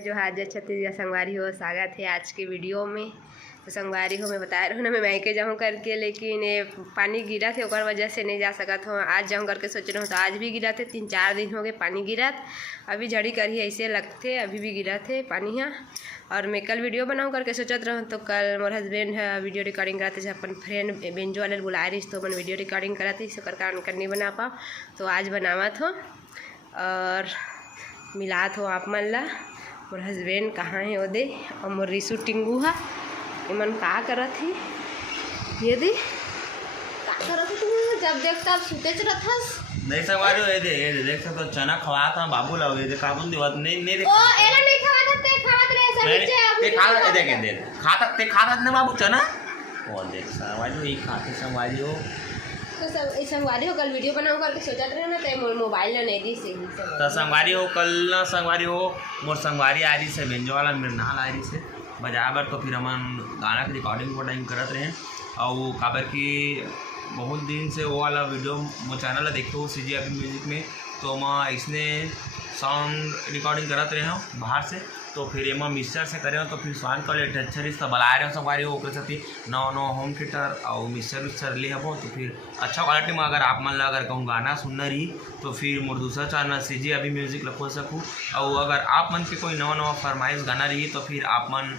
जो हाजिर छत्तीसगढ़ संगवारी हो स्वागत है आज के वीडियो में। तो संगवारी हो मैं बता रहा हूँ ना, मैं मायके जाऊँ करके, लेकिन ये पानी गिरा थे और वजह से नहीं जा सकत हूँ। आज जाऊँ करके सोच रहा हूँ, तो आज भी गिरा थे, 3-4 दिन हो गए पानी गिरा। अभी झड़ी कर ही ऐसे लगते, अभी भी गिरा थे पानी यहाँ। और मैं कल वीडियो बनाऊँ करके सोचत रहूँ, तो कल मोर हस्बैंड है वीडियो रिकॉर्डिंग कराते थे, अपन फ्रेंड बेंजो वाले बुलाए रही, तो अपन वीडियो रिकॉर्डिंग कराते सो कर नहीं बना पाओ, तो आज बनावत हो और मिलात हो आप मन ला। मोर हस्बैंड कहाँ है ओदे, और मोर रिसु टिंगू हा इमन का करत है, ये दे का करत है तुम? जब देख तब सुतेच रहथस। नहीं संगवारी ये दे देख तो चना खवात था बाबू लाओ, ये दे काबून दिवत नहीं देख ओ एला नहीं खवात ते खवात रे सब नीचे ते खा देख दे खाता ना बाबू चना और देख संगवारी ये खाते संगवारी हो। तो सब ऐसा संगवारी हो कल वीडियो बनाऊं करके सोचत रहे ना, ते मोबाइल नहीं दी से तो संगवारी हो कल ना संगवारी हो मोर संगवारी आ रही से बेंजो वाला मिरनाल आ रही से बजाबर, तो फिर हम गाना की रिकॉर्डिंग को टाइम करत रहे और काबर की बहुत दिन से वो वाला वीडियो मो चैनल देखो CG अभी म्यूजिक में, तो मैं इसने साउंड रिकॉर्डिंग करत रहे हूँ बाहर से, तो फिर एम मिक्सर से करे तो फिर साउंड क्वालिटी अच्छा रही, तो बुला रहे हो संगवारी हो साथी नौ होम थिएटर और मिक्सर ले हो, तो फिर अच्छा क्वालिटी में अगर आप मन ला अगर कहूँ गाना सुनना रही तो फिर मोर दूसरा चैनल CG अभी म्यूजिक लखो सकूँ। और अगर आप मन के कोई नवा फरमाइश गाना रही तो फिर आप मन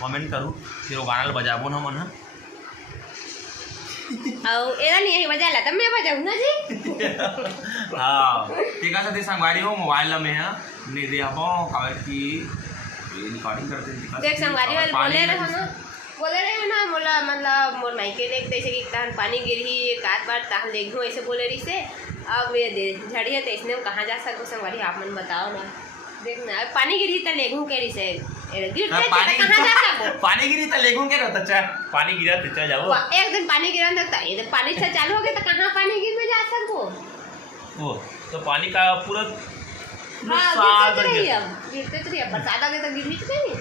कमेंट करूँ, फिर वो गाना बजाबो ना मन और एला नहीं बजाला तब मैं बजाऊं ना जी। हाँ ठीक है साथी संगवारी हो मोबाइल में है नहीं दे हबो काबर की रिकॉर्डिंग करते देख संगवारी वाले बोले रहे ना मोला मतलब मोर मायके देख जैसे कि तहन पानी गिरही एक आध बार तहन देखूँ ऐसे बोले रही से। अब ये झड़ी है तो इसने कहाँ जा सकूँ संगवारी आप मन बताओ ना। देखना पानी गिरी तो लेगू के रही से पानी गिरी तो लेगू के रहता चा पानी गिरा तो चल जाओ। एक दिन पानी गिरा सकता है, ये पानी से चालू हो गया तो कहाँ पानी गिर में जा सको। वो तो पानी का पूरा साल भर गिरते तो रही बरसात आ गई तो गिरनी तो नहीं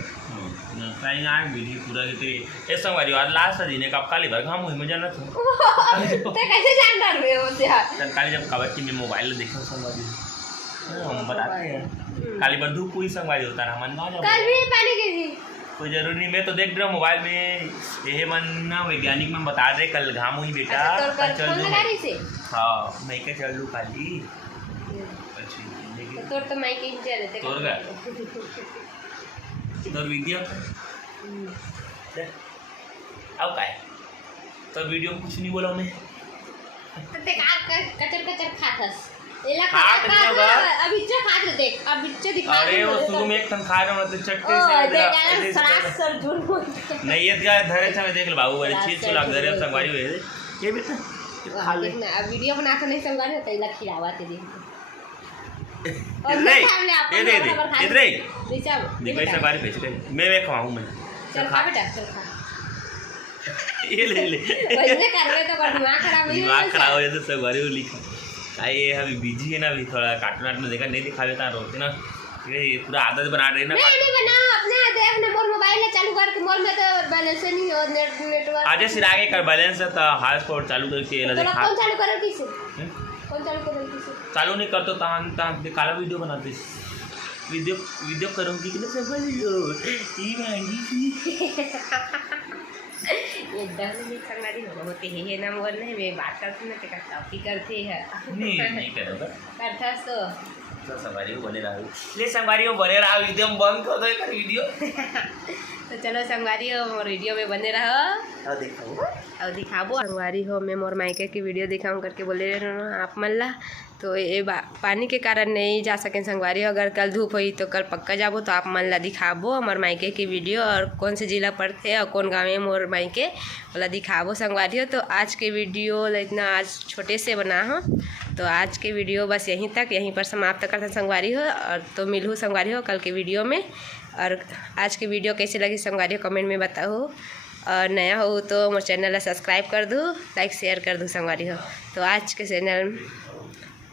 कहीं आए बिजली पूरा की तेरी ये संगवारी आज लास्ट दिन का काली भर हम मुझे जाना था तो कैसे जान रहा है वो यार काली जब काबर की मैं मोबाइल देखा संगवारी हम बताते हैं काली बार धूप कोई संगवारी होता ना मन गाँव कल भी पानी गिरी कोई जरूरी नहीं। मैं तो देख रहा हूँ मोबाइल में ये मन ना वैज्ञानिक में बता रहे कल घाम हुई बेटा चल लू। हाँ मैं क्या चल लू काली तो तो मैं के चल देते तोर का तो वीडियो अब काय तो वीडियो में कुछ नहीं बोला मैं तो ते कचर खाथस एला खा अभी जो खात देख अब बिच्चे दिखा। अरे वो शुरू में एक तन खा रहा मतलब चटके से सरास सर झूठ नहीं ये क्या धरे था मैं देख ल बाबू वाले चीज चला धरे संगवारी हुए ये बेटा खा ले ना अब वीडियो बना के नहीं संगवारी होता इला खिलावा ते देख इधर इधर देखो संगवारी बेच रहे मैं खवाऊं मैं चल खा बेटा चल खा ये ले वैसे कर ले तो दिमाग खराब हो जाता संगवारी लिखा ये अभी बिजी है ना, अभी थोड़ा कार्टून वार्टून देखा नहीं दिखा देता रोते ना, ये पूरा आदत बना रहे ना। मैं नहीं बना अपने देख ने मोर मोबाइल चालू करके मोर में तो बैलेंस नहीं हो नेटवर्क आज सिर आगे कर बैलेंस है तो हॉटस्पॉट चालू करके ये देखा कौन चालू करे किसे कौन चालू करे किसे चालू नहीं कर तो तान काला वीडियो बनाते वीडियो करूंगी कि ना सब ये ये डर नहीं संगवारी होते हैं ना मोर नहीं मैं बात करती ना तेरा कॉपी करते हैं नहीं करोगा करता तो संगवारी को बने रहो ले संगवारी को बने रहो वीडियो में बंद कर दो एक वीडियो तो चलो संगवारी हो मोर वीडियो में बने रहो और देखो और दिखाबो संगवारी हो मैं मोर मायके की वीडियो दिखाऊं करके बोले रहे आप मन ला। तो ये पानी के कारण नहीं जा सकें संगवारी, अगर कल धूप हुई तो कल पक्का जाबो तो आप मन ला दिखाबो मोर मायके की वीडियो और कौन से जिला पड़ते और कौन गाँव में मोर मायके वाला दिखाबो संगवारी हो। तो आज के वीडियो इतना आज छोटे से बना हो, तो आज के वीडियो बस यहीं तक यहीं पर समाप्त करते संगवारी हो। और तो मिलूँ संगवारी हो कल के वीडियो में। और आज की वीडियो कैसी लगी संगवारी हो कमेंट में बताओ, और नया हो तो मोर चैनल सब्सक्राइब कर दो, लाइक शेयर कर दो संगवारी हो। तो आज के चैनल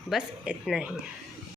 बस इतना ही।